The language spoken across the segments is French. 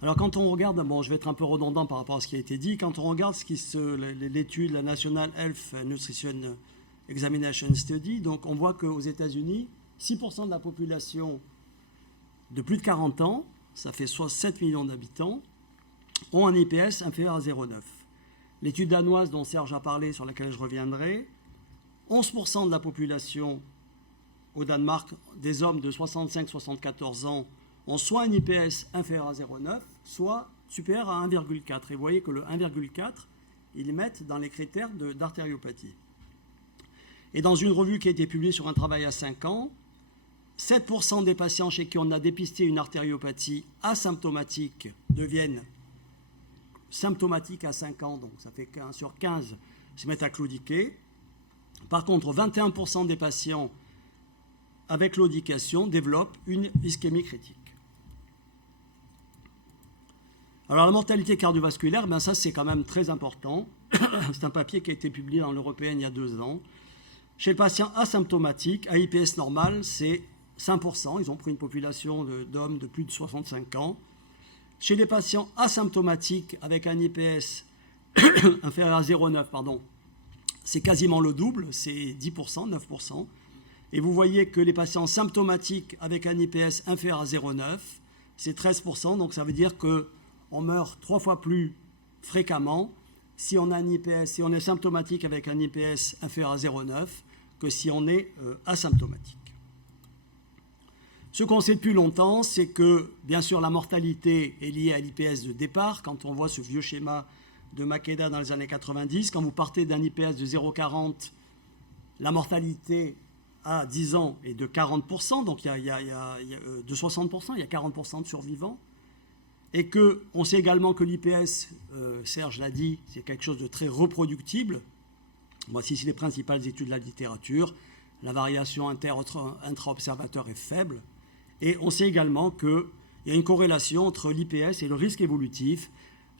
Alors quand on regarde, bon je vais être un peu redondant par rapport à ce qui a été dit, quand on regarde l'étude, la National Health Nutrition Examination Study, donc on voit qu'aux États-Unis, 6% de la population de plus de 40 ans, ça fait soit 7 millions d'habitants, ont un IPS inférieur à 0,9. L'étude danoise dont Serge a parlé, sur laquelle je reviendrai, 11% de la population au Danemark, des hommes de 65-74 ans, ont soit un IPS inférieur à 0,9, soit supérieur à 1,4. Et vous voyez que le 1,4, ils le mettent dans les critères d'artériopathie. Et dans une revue qui a été publiée sur un travail à 5 ans, 7% des patients chez qui on a dépisté une artériopathie asymptomatique deviennent symptomatiques à 5 ans, donc ça fait 15 sur 15 se mettent à claudiquer. Par contre, 21% des patients avec claudication développent une ischémie critique. Alors la mortalité cardiovasculaire, ben ça c'est quand même très important. C'est un papier qui a été publié dans l'Européenne il y a 2 ans. Chez le patient asymptomatique, à IPS normal, c'est 5%. Ils ont pris une population d'hommes de plus de 65 ans. Chez les patients asymptomatiques avec un IPS inférieur à 0,9, c'est quasiment le double, c'est 10%, 9%. Et vous voyez que les patients symptomatiques avec un IPS inférieur à 0,9, c'est 13%. Donc ça veut dire qu'on meurt 3 fois plus fréquemment si on a un IPS, si on est symptomatique avec un IPS inférieur à 0,9 que si on est asymptomatique. Ce qu'on sait depuis longtemps, c'est que, bien sûr, la mortalité est liée à l'IPS de départ. Quand on voit ce vieux schéma de Makeda dans les années 90, quand vous partez d'un IPS de 0,40, la mortalité à 10 ans est de 40%, donc il y a de 60%, il y a 40% de survivants. Et qu'on sait également que l'IPS, Serge l'a dit, c'est quelque chose de très reproductible. Voici les principales études de la littérature. La variation intra-observateur est faible. Et on sait également qu'il y a une corrélation entre l'IPS et le risque évolutif.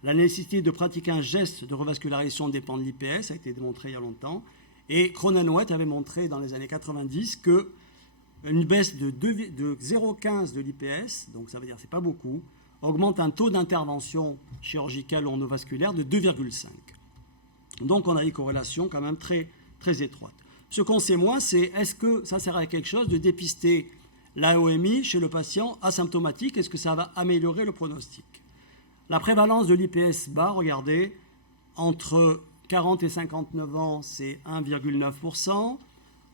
La nécessité de pratiquer un geste de revascularisation dépend de l'IPS, ça a été démontré il y a longtemps. Et Cronenweth avait montré dans les années 90 qu'une baisse de 0,15 de l'IPS, donc ça veut dire que ce n'est pas beaucoup, augmente un taux d'intervention chirurgicale ou endovasculaire de 2,5. Donc on a des corrélations quand même très, très étroites. Ce qu'on sait moins, c'est est-ce que ça sert à quelque chose de dépister l'AOMI chez le patient asymptomatique? Est-ce que ça va améliorer le pronostic? La prévalence de l'IPS bas, regardez, entre 40 et 59 ans, c'est 1,9%.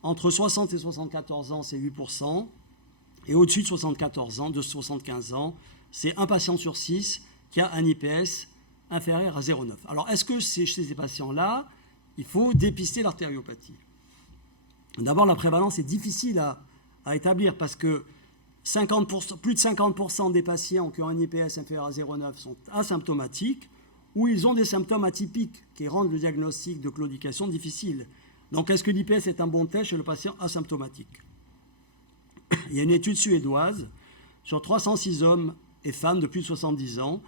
Entre 60 et 74 ans, c'est 8%. Et au-dessus de 74 ans, de 75 ans, c'est un patient sur 6 qui a un IPS inférieur à 0,9. Alors, est-ce que chez ces patients-là, il faut dépister l'artériopathie? D'abord, la prévalence est difficile à établir parce que plus de 50% des patients qui ont un IPS inférieur à 0,9 sont asymptomatiques ou ils ont des symptômes atypiques qui rendent le diagnostic de claudication difficile. Donc, est-ce que l'IPS est un bon test chez le patient asymptomatique? Il y a une étude suédoise sur 306 hommes et femmes de plus de 70 ans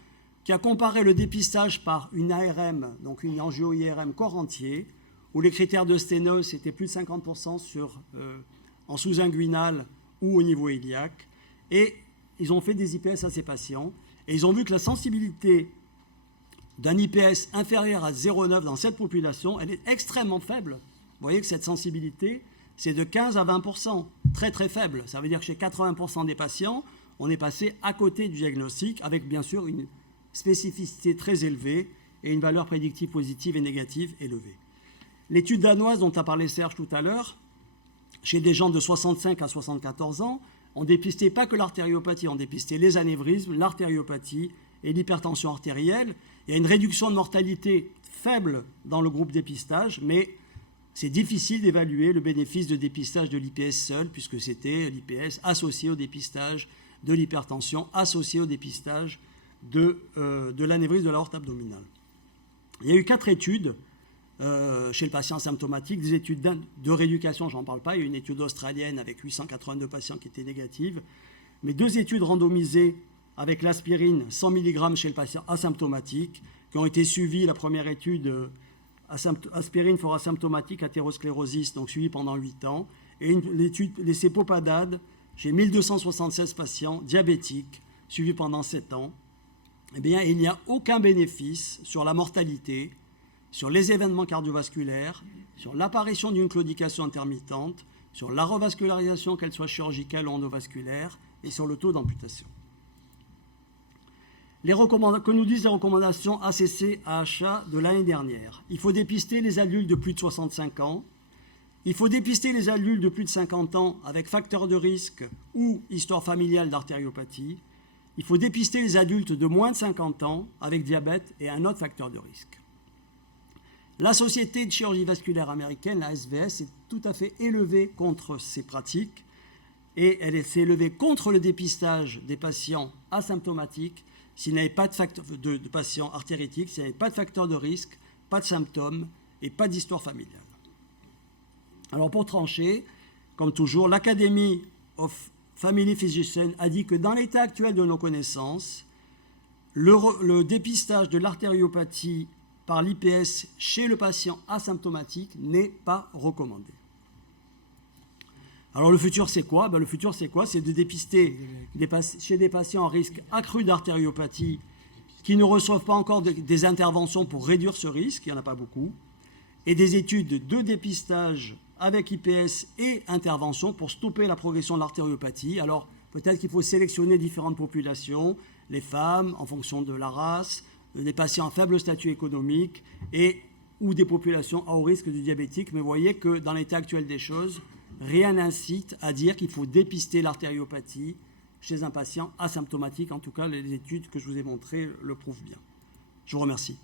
qui a comparé le dépistage par une ARM, donc une angio-IRM corps entier, où les critères de sténose étaient plus de 50% en sous-inguinal ou au niveau iliaque. Et ils ont fait des IPS à ces patients et ils ont vu que la sensibilité d'un IPS inférieur à 0,9 dans cette population, elle est extrêmement faible. Vous voyez que cette sensibilité, c'est de 15 à 20%, très très faible. Ça veut dire que chez 80% des patients, on est passé à côté du diagnostic avec bien sûr une spécificité très élevée et une valeur prédictive positive et négative élevée. L'étude danoise dont a parlé Serge tout à l'heure, chez des gens de 65 à 74 ans, on ne dépistait pas que l'artériopathie, on dépistait les anévrismes, l'artériopathie et l'hypertension artérielle. Il y a une réduction de mortalité faible dans le groupe dépistage, mais c'est difficile d'évaluer le bénéfice de dépistage de l'IPS seul, puisque c'était l'IPS associé au dépistage de l'hypertension, associé au dépistage de l'anévrisme de l'aorte abdominale. Il y a eu 4 études chez le patient asymptomatique, des études de rééducation, j'en parle pas, il y a une étude australienne avec 882 patients qui étaient négatives, mais 2 études randomisées avec l'aspirine 100 mg chez le patient asymptomatique, qui ont été suivies, la première étude aspirine for asymptomatique athérosclérosis, donc suivie pendant 8 ans, et l'étude les sépopadades chez 1276 patients diabétiques, suivis pendant 7 ans. eh bien, il n'y a aucun bénéfice sur la mortalité, sur les événements cardiovasculaires, sur l'apparition d'une claudication intermittente, sur la revascularisation, qu'elle soit chirurgicale ou endovasculaire, et sur le taux d'amputation. Que nous disent les recommandations ACC-AHA de l'année dernière? Il faut dépister les adultes de plus de 65 ans. Il faut dépister les adultes de plus de 50 ans avec facteur de risque ou histoire familiale d'artériopathie. Il faut dépister les adultes de moins de 50 ans avec diabète et un autre facteur de risque. La Société de chirurgie vasculaire américaine, la SVS, est tout à fait élevée contre ces pratiques et elle s'est élevée contre le dépistage des patients asymptomatiques s'il n'y avait pas de patients artériitiques, s'il n'y avait pas de facteur de risque, pas de symptômes et pas d'histoire familiale. Alors pour trancher, comme toujours, l'Academy of Family Physicians a dit que dans l'état actuel de nos connaissances, le dépistage de l'artériopathie par l'IPS chez le patient asymptomatique n'est pas recommandé. Alors le futur c'est quoi? Le futur c'est quoi? C'est de dépister chez des patients à risque accru d'artériopathie qui ne reçoivent pas encore des interventions pour réduire ce risque, il n'y en a pas beaucoup, et des études de dépistage avec IPS et intervention pour stopper la progression de l'artériopathie. Alors peut-être qu'il faut sélectionner différentes populations, les femmes en fonction de la race, des patients à faible statut économique ou des populations à haut risque du diabétique. Mais vous voyez que dans l'état actuel des choses, rien n'incite à dire qu'il faut dépister l'artériopathie chez un patient asymptomatique. En tout cas, les études que je vous ai montrées le prouvent bien. Je vous remercie.